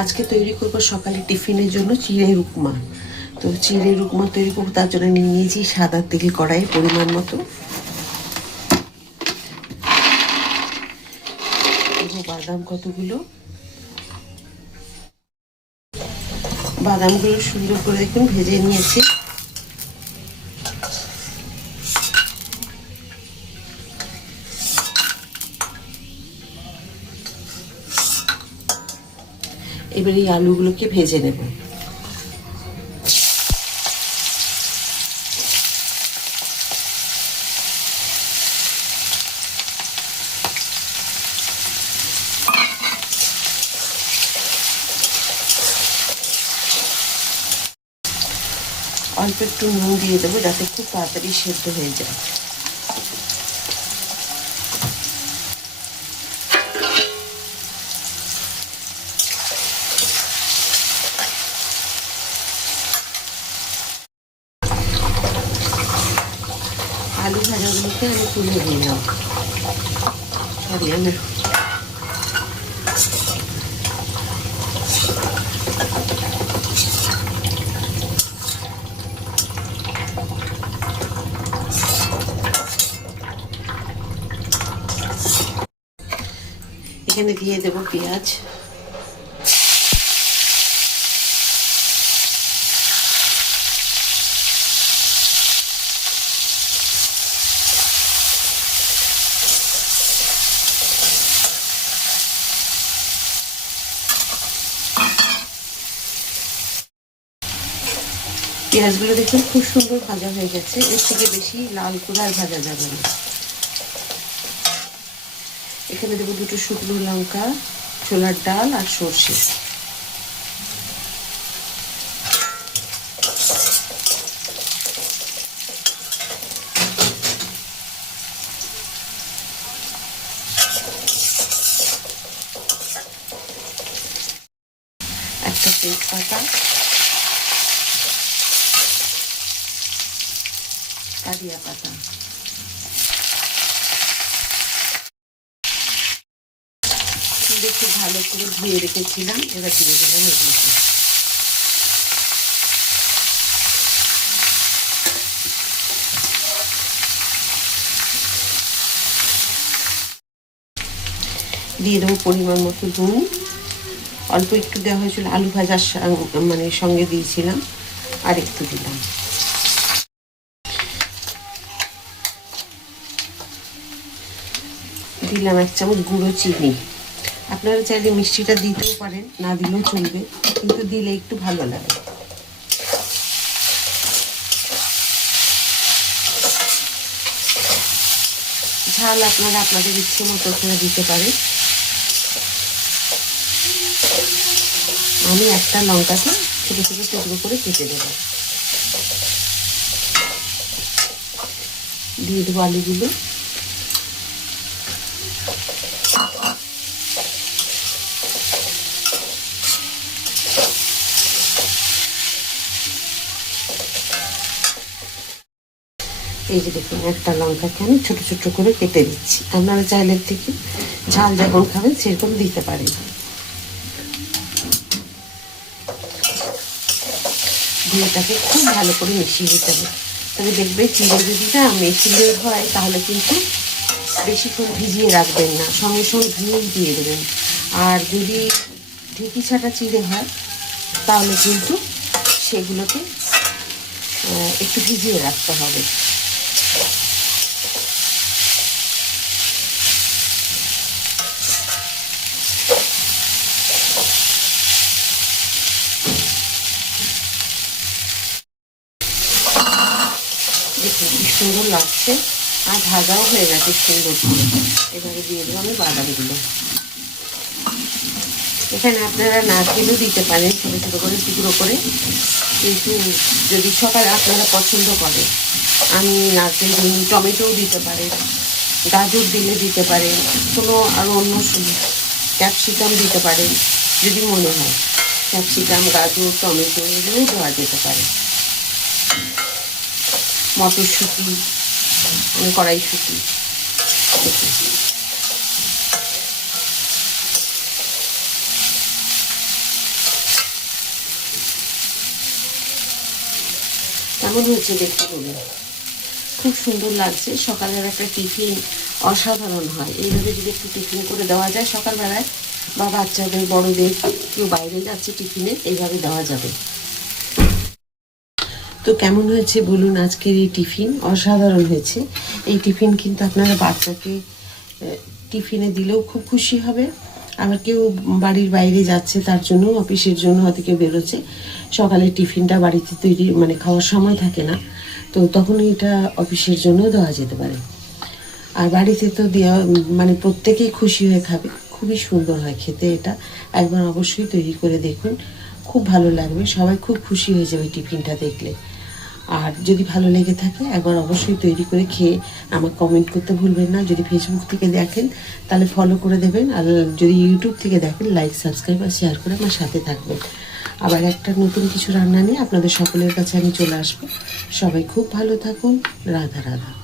আজকে তৈরি করব সকালে টিফিনের জন্য চিড়ের উপমা। তো চিড়ের উপমা তৈরি করবো, তার জন্য নিয়ে নিয়েছি সাদা তেল কড়াই পরিমাণ মতো। বাদাম কতগুলো, বাদামগুলো সুন্দর করে দেখুন ভেজে নিয়েছি। এবার এই আলুগুলোকে ভেজে নেব। অল্প একটু নুন দিয়ে দেবো যাতে খুব তাড়াতাড়ি সেদ্ধ হয়ে যায়। আলু ভাজাগুলোকে আমি তুলে নিলাম। সরি, আমি এখানে দিয়ে দেবো পেঁয়াজ। পেঁয়াজগুলো দেখুন খুব সুন্দর ভাজা হয়ে গেছে, এর থেকে বেশি লাল করে আর ভাজা যাবে না। এখানে দেবো দুটো শুকনো লঙ্কা, ছোলার ডাল আর সর্ষে। একটা তেজপাতা, কারিয়া পাতা, খুব ভালো করে ধুয়ে রেখেছিলাম। এবার দিয়ে দেবেন এগুলোকে। দিয়ে দেবো পরিমাণ মতো নুন। অল্প একটু দেওয়া হয়েছিল আলু ভাজার মানে সঙ্গে দিয়েছিলাম, আর একটু দিলাম। দিলাম 1 চামচ গুঁড়ো চিনি। আপনারা চাইলে মিষ্টিটা দিতেও পারেন, না দিলেও চলবে, কিন্তু দিলে একটু ভালো লাগে। ঝাল আপনারা আপনাদের ইচ্ছে মতো দিতে পারেন। আমি একটা লঙ্কাকে ছোটো ছোটো টুকরো করে কেটে দেবো। দিয়ে দেবো আলুগুলো। এই যে দেখুন, একটা লঙ্কাকে আমি ছোটো ছোটো করে কেটে দিচ্ছি। আপনারা চাইলে থেকে ঝাল যেমন খাবেন সেরকম দিতে পারেন। দিয়ে তাকে খুব ভালো করে মিশিয়ে দিতে হবে। তবে দেখবে চিড়ে যদি না মেশিনে হয় তাহলে কিন্তু বেশিক্ষণ ভিজিয়ে রাখবেন না, সঙ্গে সঙ্গে ধুয়েই দিয়ে দেবেন। আর যদি ঢেঁকি ছাটা চিড়ে হয় তাহলে কিন্তু সেগুলোকে একটু ভিজিয়ে রাখতে হবে। দেখুন কি সুন্দর লাগছে, আর ভাজাও হয়ে গেছে সুন্দর করে। এবারে দিয়ে দেবো আমি বাদামগুলো। এখানে আপনারা নারকেলও দিতে পারেন ছোটো ছোটো করে টুকরো করে, কিন্তু যদি সকালে আপনারা পছন্দ করেন। আমি নারকেল দিই, টমেটোও দিতে পারেন, গাজর দিলে দিতে পারেন, কোনো আরও অন্য ক্যাপসিকাম দিতে পারেন যদি মনে হয়। ক্যাপসিকাম, গাজর, টমেটো এগুলোও দেওয়া যেতে পারে। মটরশুঁটি, কড়াইশুঁটি। কেমন হয়েছে দেখতে বলুন। খুব সুন্দর লাগছে। সকালের একটা টিফিন অসাধারণ হয়। এইভাবে যদি একটু টিফিন করে দেওয়া যায় সকালবেলায়, বা বাচ্চাদের বড়দের কেউ বাইরে যাচ্ছে টিফিনে এইভাবে দেওয়া যাবে। তো কেমন হয়েছে বলুন আজকের এই টিফিন? অসাধারণ হয়েছে। এই টিফিন কিন্তু আপনারা বাচ্চাকে টিফিনে দিলেও খুব খুশি হবে। আবার কেউ বাড়ির বাইরে যাচ্ছে, তার জন্য অফিসের জন্য হয়তো কেউ বেরোচ্ছে, সকালে টিফিনটা বাড়িতে তৈরি মানে খাওয়ার সময় থাকে না, তো তখন এটা অফিসের জন্য দেওয়া যেতে পারে। আর বাড়িতে তো দেওয়া মানে প্রত্যেকেই খুশি হয়ে খাবে, খুবই সুন্দর হয় খেতে। এটা একবার অবশ্যই তৈরি করে দেখুন, খুব ভালো লাগবে, সবাই খুব খুশি হয়ে যাবে টিফিনটা দেখলে। আর যদি ভালো লেগে থাকে একবার অবশ্যই তৈরি করে খেয়ে আমার কমেন্ট করতে ভুলবেন না। যদি ফেসবুক থেকে দেখেন তাহলে ফলো করে দেবেন, আর যদি ইউটিউব থেকে দেখেন লাইক, সাবস্ক্রাইব আর শেয়ার করে আমার সাথে থাকবেন। আবার একটা নতুন কিছু রান্না নিয়ে আপনাদের সকলের কাছে আমি চলে আসবো। সবাই খুব ভালো থাকুন। রাধা রাধা।